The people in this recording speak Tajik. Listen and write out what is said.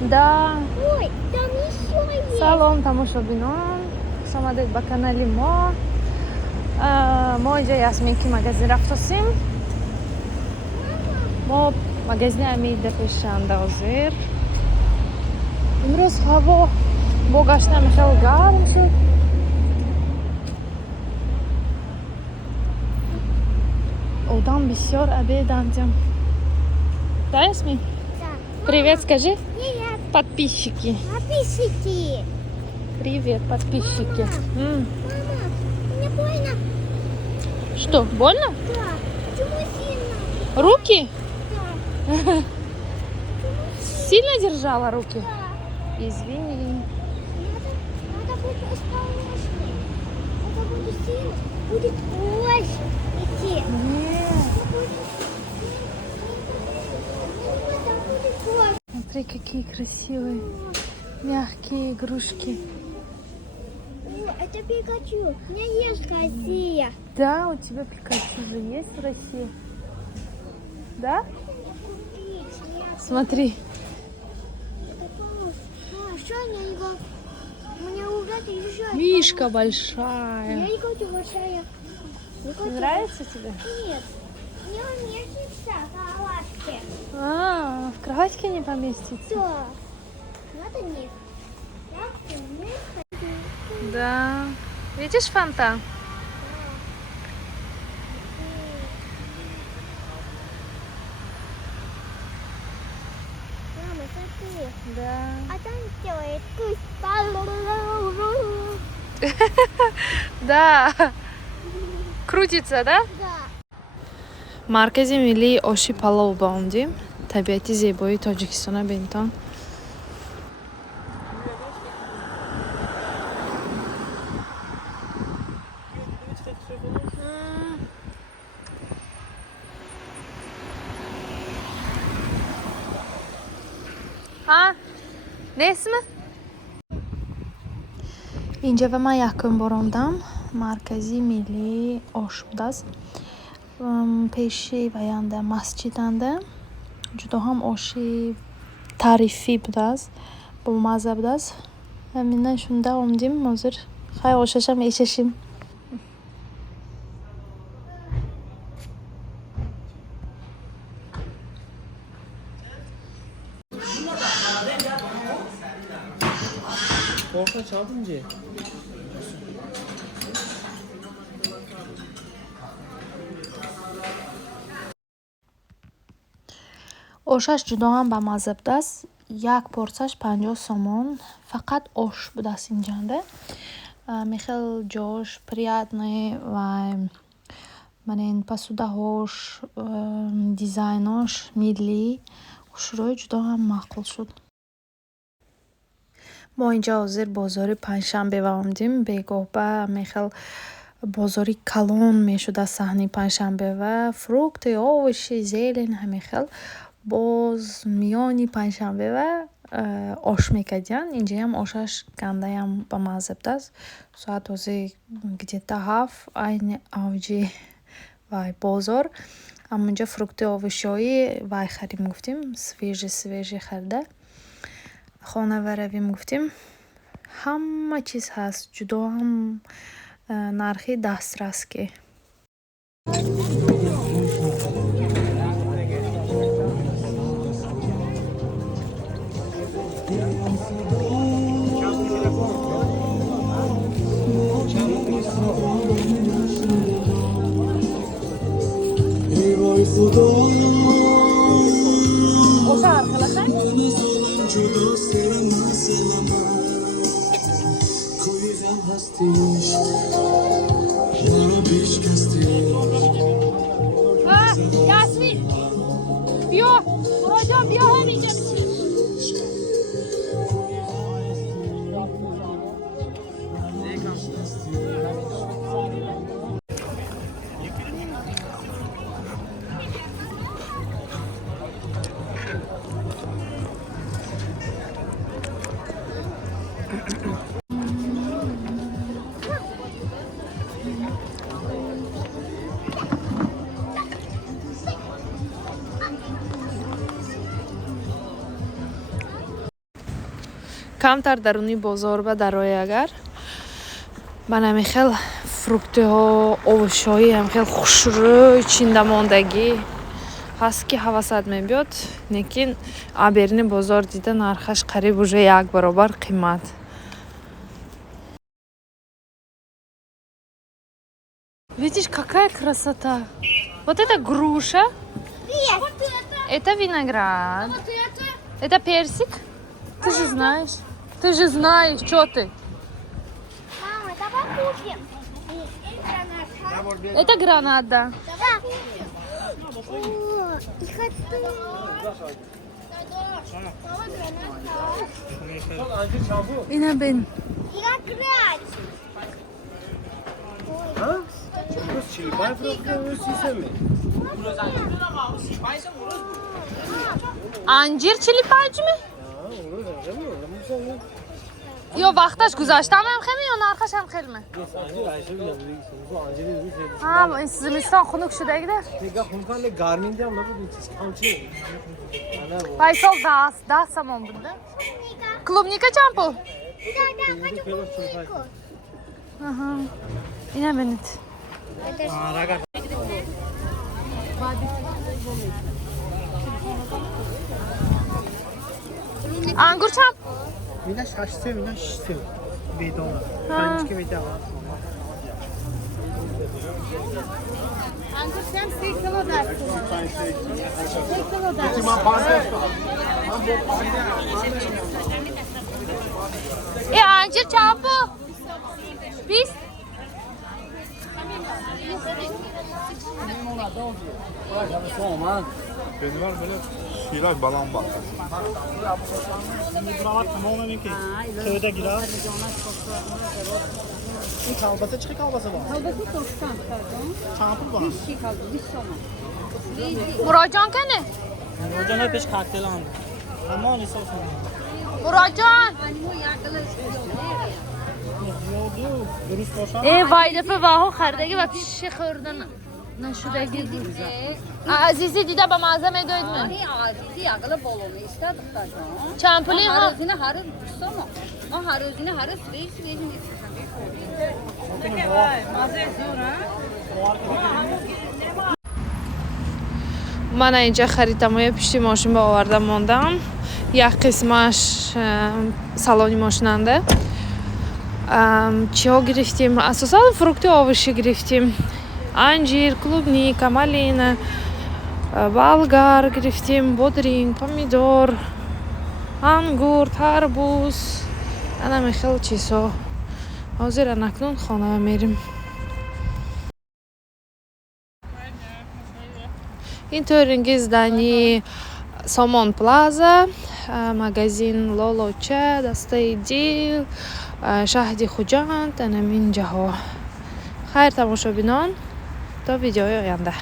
Да. Ой, там еще есть. Салон тамошо бинон. Самадек ба канали мо. Мо инҷа ясминки магазин рафтосим. Мо магазини Амида Пешанда ҳозир. Имрӯз ҳаво бо гаштан хеле гарм шуд. Одам бисёр обеданд. Да, Ясмин? Да. Привет, скажи. Привет, Подписчики. подписчики. Привет, подписчики. Мама, мне больно. Что, больно? Да. Почему сильно? Руки? Да. Сильно держала руки? Да. Извини. Надо будет осторожнее. Это будет сильно. Будет больше идти. Нет. Это будет больше. Смотри, какие красивые, мягкие игрушки. О, это Пикачу. У меня есть Россия. Да, у тебя Пикачу же есть в России? Да? Смотри. Что я его? Мне уже еще. Мишка большая. Я не хочу большая. Не хочу. Нравится тебе? Нет. Мне он месяца кроватки. А, в кроватьке не поместится? Да. Надо нет. Я не Да. Видишь фонтан? Мама, смотри. Да. А там делает кусь. Да. Крутится, да? Да. Маркази миллии оши палов ба ондим. Табиати зебои Тоҷикистона бинтон. ها несми? Инҷа ва ман якум бор омдам. Маркази миллии ош будааст. Пеши ваянда масҷиданда. Ҷудо ҳам оши тарифӣ будааст. Бо мазза будааст. Ҳамина шунда омдим. Ҳозир хай ошаша мечашим. Korka çaldınca. Ошаш ҷудо ҳам ба мазза будааст. Як порсияш 50 сомон. Фақат ош будааст инҷанда. Мехел ҷош приятный ва манен посудаҳош, дизайнош миллӣ. Ошрои ҷудо ҳам маъқул шуд. Мо инҷа ҳозир бозори панҷшанбева омдим. Бегоҳ ба мехел бозори калон мешуда саҳни панҷшанбева. Фрукти, овощи, зелен ҳамехел. Боз миёни панҷшанбева ош мекардиян. Инҷаям ошаш гандаям ба мазза будааст. Соат ҳозир где-то 7 айни авҷи вай бозор. Аммонҷа фрукти овощиҳои вай харидем гуфтим. Свежи харида. Хона равим гуфтим. Ҳама чиз ҳаст. Ҷудо ҳам нархи дастрас ки. Osa arkadaşlar. Yasmin. Biyo. Hocam biyo oynayacağım. камтар даруни бозор ба дарои агар ман ҳамихел фруктиҳо овушҳои ҳамихел хушрӯй чиндамондагӣ ҳаст ки ҳавасат мебиёд, лекин аберни бозор дида нархаш қариб уже 1 баробар қимат. Видишь, какая красота! Вот это груша, это виноград, это персик. Ты же знаешь, что ты? Мама, давай купим. Это гранат, да. О, и хочу. Инабин. Играть. Анжир чилипайчми? Ё вақташ гузаштам ҳам хеле ё нархаш ҳам хелме? Ҳа, ин зимистон хунук шудагида? Вай сол 10 сомон буд, да? Клубника чанд пул? Да, хочу клубнику. Аҳа. Ина бинед. Ангур чанд? Минаш 8 сем, минаш 6 сем. Бедона. Панчки бедона. Ангур сам 3 кило даст. 3 кило даст. Анжир чанд пул? 20? Benim böyle şeyler balan bak. Buralar tamam emin ki. Köyde girer. این کلباسه چه کلباسه با؟ Kalbası 90 pardon. چند با؟ 100 şey kaldı, 100 soma. Murodjon kane? روزانه پیش کاکتل هم. اما نیست اصلا. Murodjon. Animo yakılı یودو درست باشم. Vay defa vaho xaridagi va pishi xurdan nashudagi بود. Azizi dida ba mazam edoydmi? Ani azizi yakılı bolonu istedik da canım. Chand puli Har ha? özüne har 100 soma. Ma har özüne har süreç sürecin istiyorsan. من اینجا خریدم پشتی ماشین با آوردم موندم یک قسمش سالونی ماشیننده چی ها گرفتیم اساسا فروکت آوشی گرفتیم انجیر клубника малина болгар گرفتیم بودرینگ پامیدور انگور تربوز انا خیلی چیزها حاضر نکنون خانه میریم اینطور здание Somon Plaza, магазин Lolocha, дастаи дил, шаҳди Хуҷанд, ана мин ҷаҳо. Хайр тамошобинон, то видеои оянда.